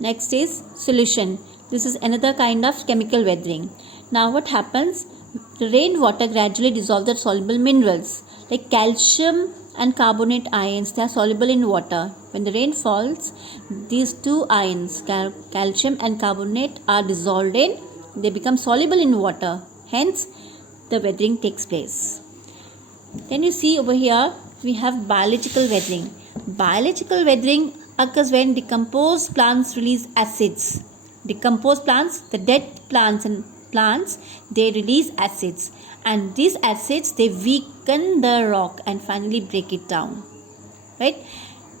Next is solution. This is another kind of chemical weathering. Now what happens? The rainwater gradually dissolves the soluble minerals like calcium and carbonate ions. They are soluble in water. When the rain falls, these two ions, calcium and carbonate, are dissolved in. They become soluble in water. Hence, the weathering takes place. Then you see over here we have biological weathering. Biological weathering occurs when decomposed plants release acids. Decomposed plants, the dead plants and plants, they release acids, and these acids, they weaken the rock and finally break it down. Right?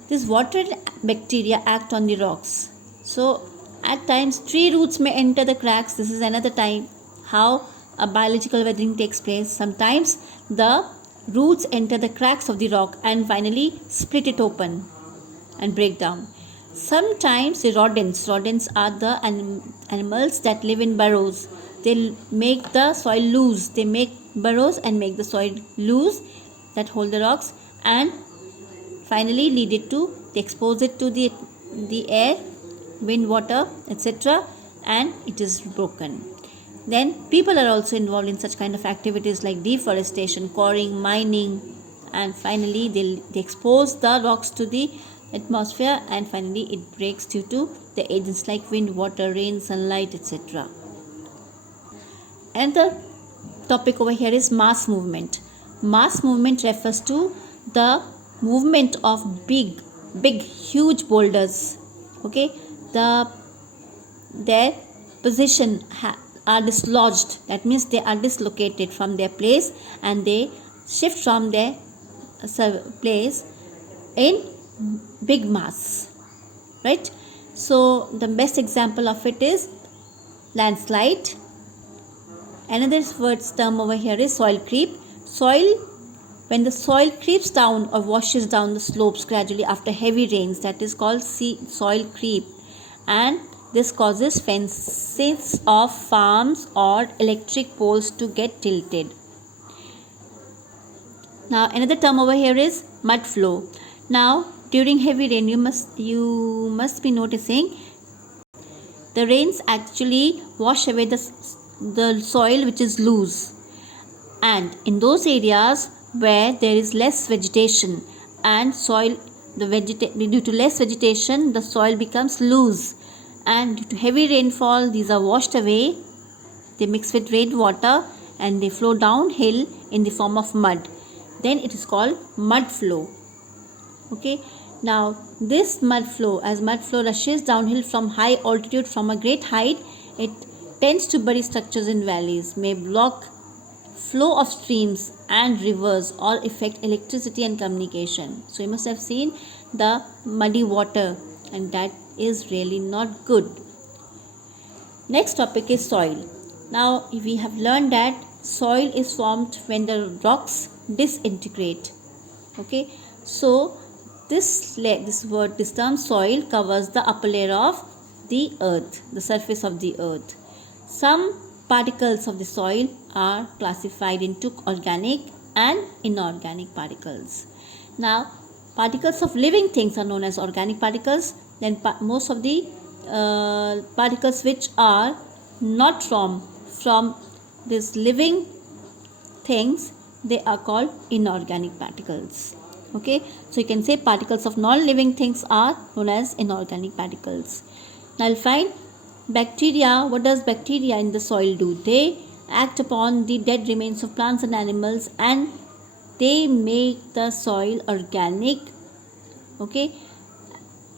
This water bacteria act on the rocks. So at times tree roots may enter the cracks. This is another time how a biological weathering takes place. Sometimes the roots enter the cracks of the rock and finally split it open and break down. Sometimes the rodents are the animals that live in burrows. They make the soil loose. They make burrows and make the soil loose that hold the rocks, and finally they expose it to the air, wind, water, etc., and it is broken. Then people are also involved in such kind of activities like deforestation, quarrying, mining, and finally they expose the rocks to the atmosphere, and finally it breaks due to the agents like wind, water, rain, sunlight, etc. And the topic over here is mass movement. Mass movement refers to the movement of big, huge boulders. Okay, their position are dislodged. That means they are dislocated from their place and they shift from their place in big mass. Right? So the best example of it is landslide. Another term over here is soil creep. When the soil creeps down or washes down the slopes gradually after heavy rains, that is called soil creep, and this causes fences of farms or electric poles to get tilted. Now another term over here is mud flow. Now during heavy rain, you must be noticing the rains actually wash away the soil which is loose, and in those areas where there is less vegetation and due to less vegetation, the soil becomes loose, and due to heavy rainfall, these are washed away. They mix with rainwater and they flow downhill in the form of mud. Then it is called mud flow. Okay, now this mud flow rushes downhill from high altitude, from a great height, it tends to bury structures in valleys, may block flow of streams and rivers, or affect electricity and communication. So you must have seen the muddy water, and that is really not good. Next topic is soil. Now we have learned that soil is formed when the rocks disintegrate. Okay, so this term soil covers the upper layer of the earth, the surface of the earth. Some particles of the soil are classified into organic and inorganic particles. Now, particles of living things are known as organic particles. Then most of the particles which are not from these living things, they are called inorganic particles. Okay, so you can say particles of non-living things are known as inorganic particles. Now, you'll find bacteria. What does bacteria in the soil do? They act upon the dead remains of plants and animals, and they make the soil organic. Okay,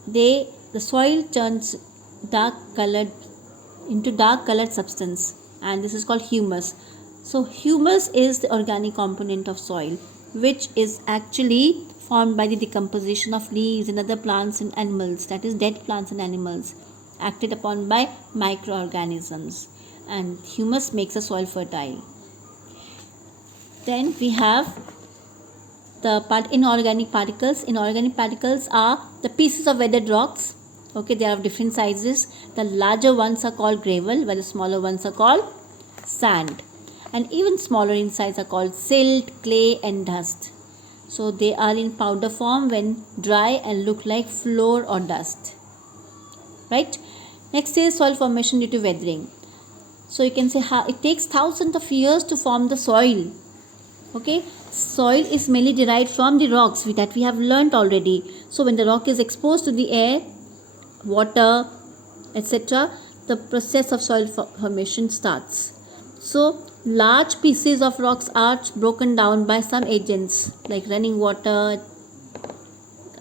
the soil turns into dark colored substance, and this is called humus. So humus is the organic component of soil, which is actually formed by the decomposition of leaves and other plants and animals, that is dead plants and animals, acted upon by microorganisms, and humus makes the soil fertile. Then we have the inorganic particles. Inorganic particles are the pieces of weathered rocks. Okay, they are of different sizes. The larger ones are called gravel, while the smaller ones are called sand, and even smaller in size are called silt, clay, and dust. So they are in powder form when dry and look like flour or dust. Right? Next is soil formation due to weathering. So you can say how it takes thousands of years to form the soil. Okay, soil is mainly derived from the rocks that we have learnt already. So when the rock is exposed to the air, water, etc., the process of soil formation starts. So large pieces of rocks are broken down by some agents like running water,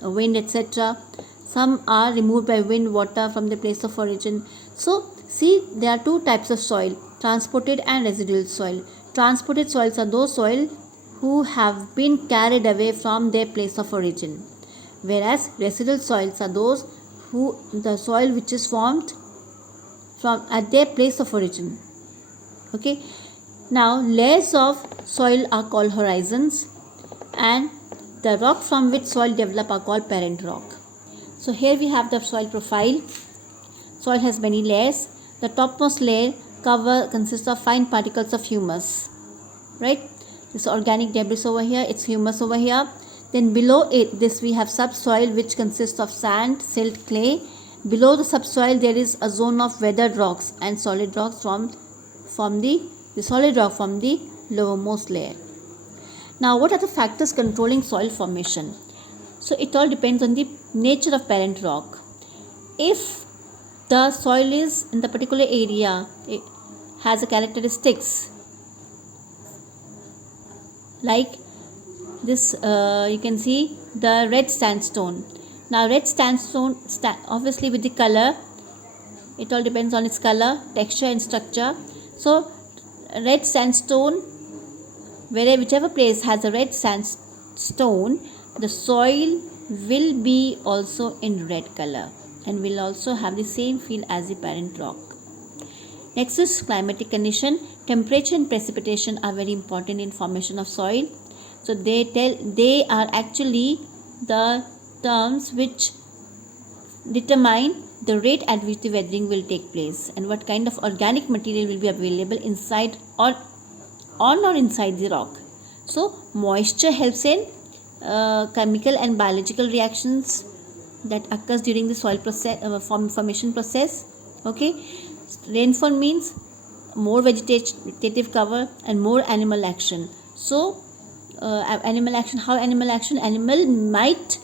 wind, etc. Some are removed by wind, water from the place of origin. So see, there are two types of soil: transported and residual soil. Transported soils are those soil who have been carried away from their place of origin, whereas residual soils are those who the soil which is formed from at their place of origin. Okay, now layers of soil are called horizons, and the rock from which soil develop are called parent rock. So here we have the soil profile. Soil has many layers. The topmost layer consists of fine particles of humus, right? This organic debris over here, it's humus over here. Then below it, we have subsoil, which consists of sand, silt, clay. Below the subsoil there is a zone of weathered rocks and solid rocks from the solid rock from the lowermost layer. Now, what are the factors controlling soil formation? So it all depends on the nature of parent rock. If the soil is in the particular area, it has a characteristics like this, you can see the red sandstone. Now red sandstone, obviously with the color, it all depends on its color, texture and structure. So red sandstone, whichever place has a red sandstone, the soil will be also in red color and will also have the same feel as the parent rock. Next is climatic condition. Temperature and precipitation are very important in formation of soil. So they are actually the terms which determine the rate at which the weathering will take place and what kind of organic material will be available inside or on or inside the rock. So moisture helps in chemical and biological reactions that occurs during the soil process, formation process. Okay, rainfall means more vegetative cover and more animal action. So animal action, how animal action? Animal might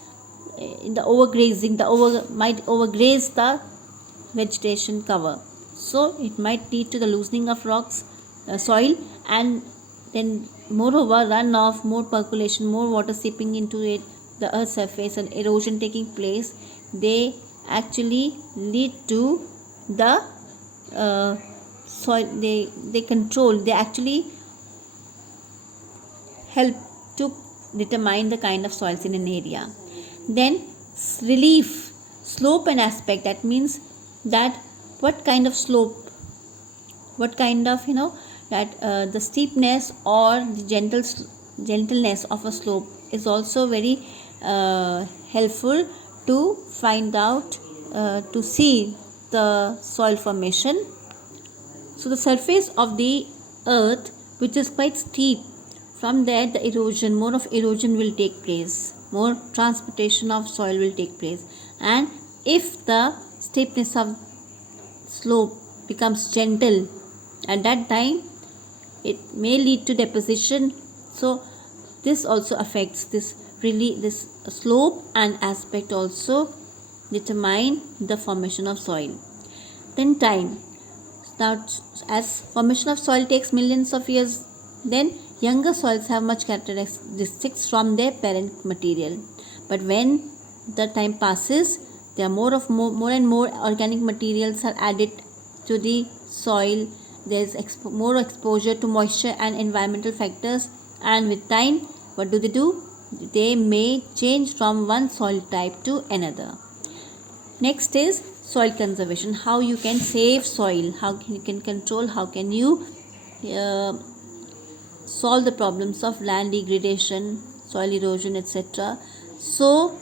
in the overgrazing, might overgraze the vegetation cover. So it might lead to the loosening of rocks, soil, and then moreover runoff, more percolation, more water seeping into it, the earth's surface, and erosion taking place. They actually lead to the soil. They actually help to determine the kind of soils in an area. Then relief, slope and aspect. That means that what kind of slope, what kind of that the steepness or the gentleness of a slope is also very helpful to find out, to see the soil formation. So the surface of the earth, which is quite steep, from there the erosion, more of erosion will take place, more transportation of soil will take place, and if the steepness of slope becomes gentle, at that time it may lead to deposition. So this also affects this slope and aspect also determine the formation of soil. Then time. Now as formation of soil takes millions of years, then younger soils have much characteristics from their parent material. But when the time passes, there are more and more organic materials are added to the soil. There is more exposure to moisture and environmental factors, and with time, what do? They may change from one soil type to another. Next is soil conservation. How you can save soil, how you can control, how can you solve the problems of land degradation, soil erosion, etc. So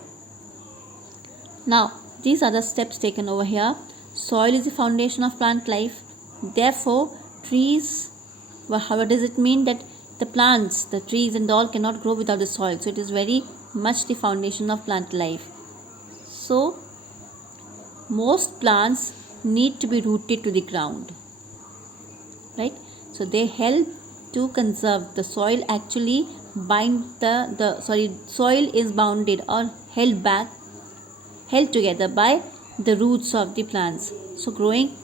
now these are the steps taken over here. Soil is the foundation of plant life. Therefore trees, what does it mean? That the plants, the trees and all cannot grow without the soil. So it is very much the foundation of plant life. So most plants need to be rooted to the ground, right? So they help to conserve the soil. Actually bind soil is bounded or held together by the roots of the plants. So growing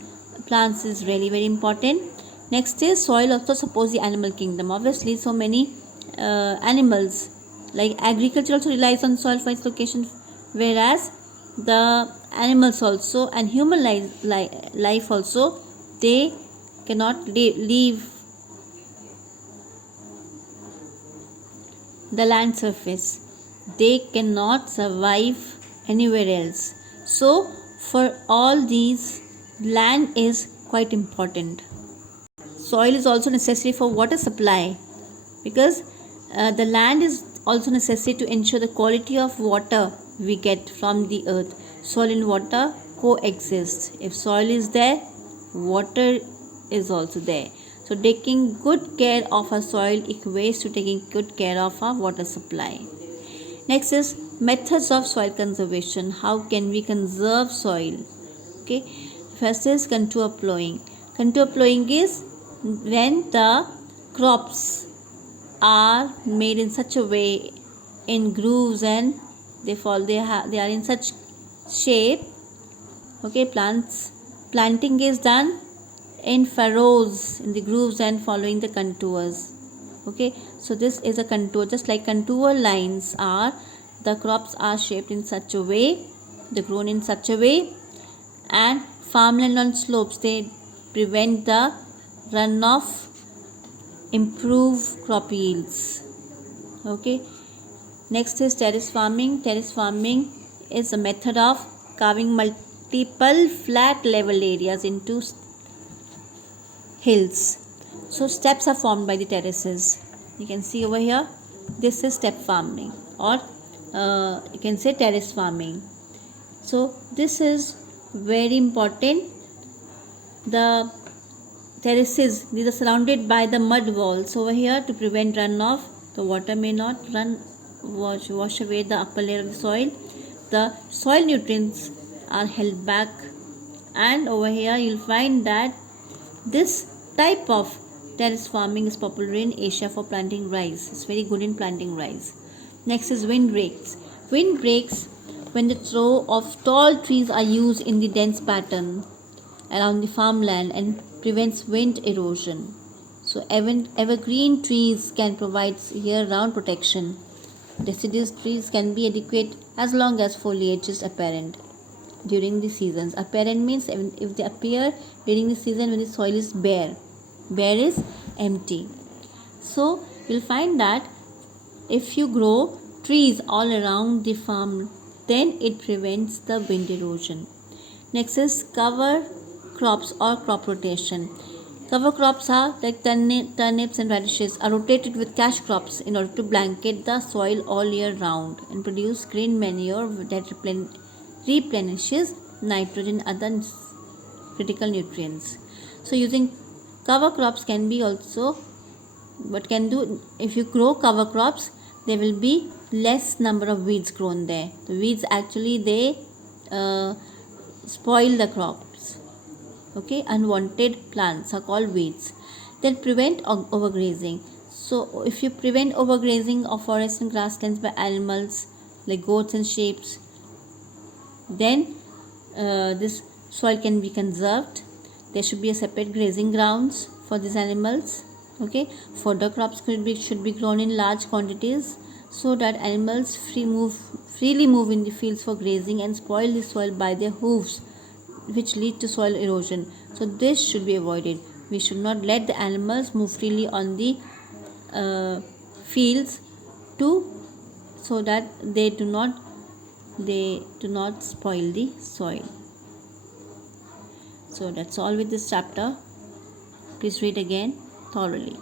plants is really very important. Next is soil also supports the animal kingdom. Obviously so many animals, like agriculture also relies on soil for its location, whereas the animals also and human life also, they cannot leave the land surface. They cannot survive anywhere else. So for all these, land is quite important. Soil is also necessary for water supply, because the land is also necessary to ensure the quality of water we get from the earth. Soil and water coexist. If soil is there, water is also there. So taking good care of our soil equates to taking good care of our water supply. Next is methods of soil conservation. How can we conserve soil? Okay, first is contour plowing. Contour plowing is when the crops are made in such a way, in grooves, and they are in such shape. Okay, planting is done in furrows, in the grooves and following the contours. Okay, so this is a contour. Just like contour lines are, the crops are shaped in such a way, they grown in such a way. And farmland on slopes, they prevent the runoff, improve crop yields. Okay, next is terrace farming. Terrace farming is a method of carving multiple flat level areas into hills. So steps are formed by the terraces. You can see over here, this is step farming, or you can say terrace farming. So this is very important. The terraces, these are surrounded by the mud walls over here to prevent runoff. The water may not wash away the upper layer of the soil. The soil nutrients are held back, and over here you'll find that this type of terrace farming is popular in Asia for planting rice. It's very good in planting rice. Next is windbreaks. Windbreaks when the throw of tall trees are used in the dense pattern around the farmland and prevents wind erosion. So evergreen trees can provide year-round protection. Deciduous trees can be adequate as long as foliage is apparent during the seasons. Apparent means if they appear during the season when the soil is bare. Bare is empty. So you'll find that if you grow trees all around the farm, then it prevents the wind erosion. Next is cover crops or crop rotation. Cover crops are like turnips and radishes are rotated with cash crops in order to blanket the soil all year round and produce green manure that replenishes nitrogen and other critical nutrients. So using cover crops can be also, what can do, if you grow cover crops, there will be less number of weeds grown there. The weeds actually they spoil the crops. Okay, unwanted plants are called weeds. Then prevent overgrazing. So if you prevent overgrazing of forests and grasslands by animals like goats and sheep, then this soil can be conserved. There should be a separate grazing grounds for these animals. Okay, fodder crops should be grown in large quantities so that animals freely move in the fields for grazing and spoil the soil by their hooves, which lead to soil erosion. So this should be avoided. We should not let the animals move freely on the fields so that they do not spoil the soil. So that's all with this chapter. Please read again thoroughly.